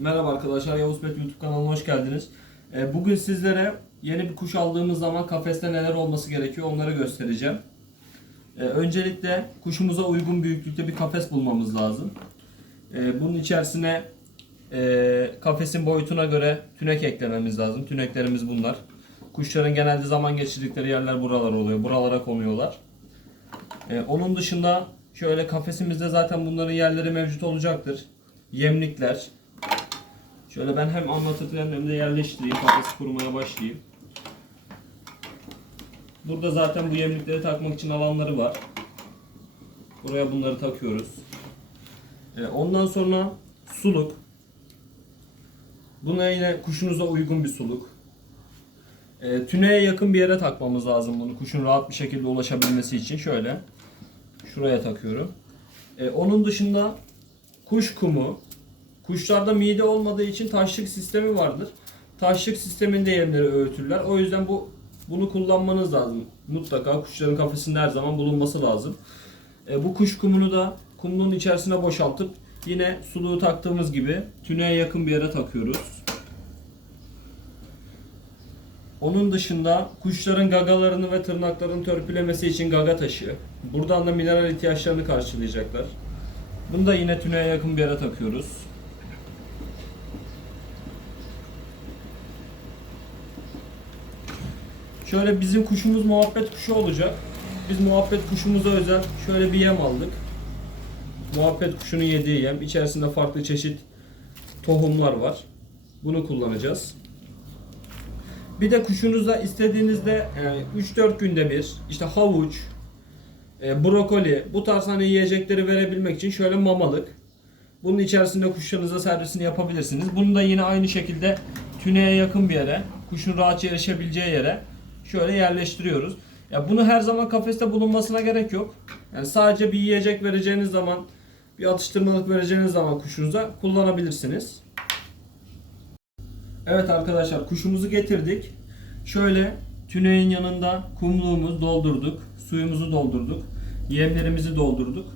Merhaba arkadaşlar, Yavuz Pet YouTube kanalına hoş geldiniz. Ee, Bugün sizlere yeni bir kuş aldığımız zaman kafeste neler olması gerekiyor onları göstereceğim. Ee, Öncelikle kuşumuza uygun büyüklükte bir kafes bulmamız lazım. Ee, Bunun içerisine e, kafesin boyutuna göre tünek eklememiz lazım. Tüneklerimiz bunlar. Kuşların genelde zaman geçirdikleri yerler buralar oluyor. Buralara konuyorlar. Onun dışında şöyle kafesimizde zaten bunların yerleri mevcut olacaktır. Yemlikler, Şöyle ben hem anlatırken hem de yerleştireyim. Kafesi kurmaya başlayayım. Burada zaten bu yemlikleri takmak için alanları var. Buraya bunları takıyoruz. Ee, ondan sonra suluk. Buna yine kuşunuza uygun bir suluk. Ee, tüneye yakın bir yere takmamız lazım bunu. Kuşun rahat bir şekilde ulaşabilmesi için. Şöyle. Şuraya takıyorum. Ee, onun dışında kuş kumu, Kuşlarda mide olmadığı için taşlık sistemi vardır. Taşlık sisteminde yemleri öğütürler. O yüzden bu bunu kullanmanız lazım. Mutlaka kuşların kafesinde her zaman bulunması lazım. E, bu kuş kumunu da kumluğun içerisine boşaltıp yine suluğu taktığımız gibi tüneye yakın bir yere takıyoruz. Onun dışında kuşların gagalarını ve tırnaklarını törpülemesi için gaga taşı. Buradan da mineral ihtiyaçlarını karşılayacaklar. Bunu da yine tüneye yakın bir yere takıyoruz. Şöyle bizim kuşumuz muhabbet kuşu olacak. Biz muhabbet kuşumuza özel şöyle bir yem aldık. Muhabbet kuşunun yediği yem. İçerisinde farklı çeşit tohumlar var. Bunu kullanacağız. Bir de kuşunuza istediğinizde yani 3-4 günde bir işte havuç, e, brokoli bu tarz hani yiyecekleri verebilmek için şöyle mamalık. Bunun içerisinde kuşlarınıza servisini yapabilirsiniz. Bunu da yine aynı şekilde tüneye yakın bir yere, kuşun rahatça erişebileceği yere şöyle yerleştiriyoruz. Ya bunu her zaman kafeste bulunmasına gerek yok. Yani sadece bir yiyecek vereceğiniz zaman, bir atıştırmalık vereceğiniz zaman kuşunuza kullanabilirsiniz. Evet arkadaşlar kuşumuzu getirdik. Şöyle tüneyin yanında kumluğumuz doldurduk. Suyumuzu doldurduk. Yemlerimizi doldurduk.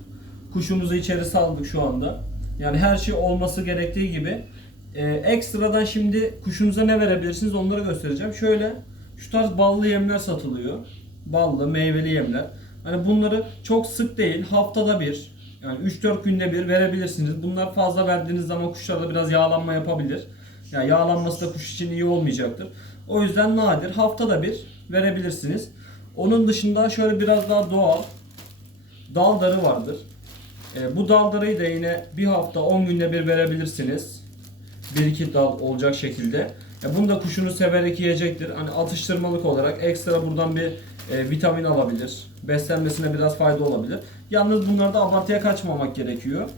Kuşumuzu içeri saldık şu anda. Yani her şey olması gerektiği gibi. Ee, ekstradan şimdi kuşunuza ne verebilirsiniz onları göstereceğim. Şöyle şu tarz ballı yemler satılıyor. Ballı, meyveli yemler. Hani bunları çok sık değil, haftada bir, yani 3-4 günde bir verebilirsiniz. Bunlar fazla verdiğiniz zaman kuşlarda biraz yağlanma yapabilir. Yani yağlanması da kuş için iyi olmayacaktır. O yüzden nadir, haftada bir verebilirsiniz. Onun dışında şöyle biraz daha doğal dal darı vardır. E, bu dal darıyı da yine bir hafta 10 günde bir verebilirsiniz. 1-2 dal olacak şekilde. Ya bunu da kuşunu severek yiyecektir. Hani atıştırmalık olarak ekstra buradan bir e, vitamin alabilir. Beslenmesine biraz fayda olabilir. Yalnız bunlarda abartıya kaçmamak gerekiyor.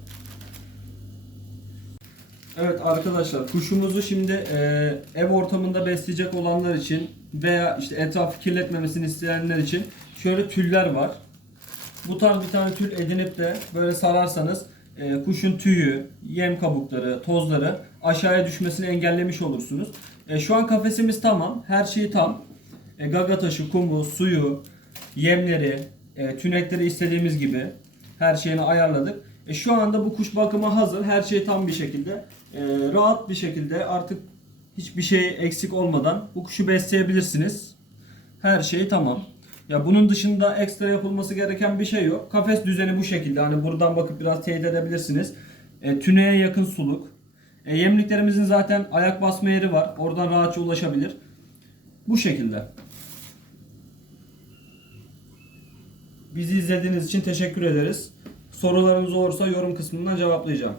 Evet arkadaşlar kuşumuzu şimdi e, ev ortamında besleyecek olanlar için veya işte etrafı kirletmemesini isteyenler için şöyle tüller var. Bu tarz bir tane tül edinip de böyle sararsanız e, kuşun tüyü, yem kabukları, tozları aşağıya düşmesini engellemiş olursunuz. E, şu an kafesimiz tamam. Her şeyi tam. E, gaga taşı, kumu, suyu, yemleri, tünekleri istediğimiz gibi her şeyini ayarladık. Şu anda bu kuş bakıma hazır. Her şey tam bir şekilde. Rahat bir şekilde artık hiçbir şey eksik olmadan bu kuşu besleyebilirsiniz. Her şey tamam. Ya bunun dışında ekstra yapılması gereken bir şey yok. Kafes düzeni bu şekilde. Hani buradan bakıp biraz teyit edebilirsiniz. E, tüneye yakın suluk. E, yemliklerimizin zaten ayak basma yeri var. Oradan rahatça ulaşabilir. Bu şekilde. Bizi izlediğiniz için teşekkür ederiz. Sorularınız olursa yorum kısmından cevaplayacağım.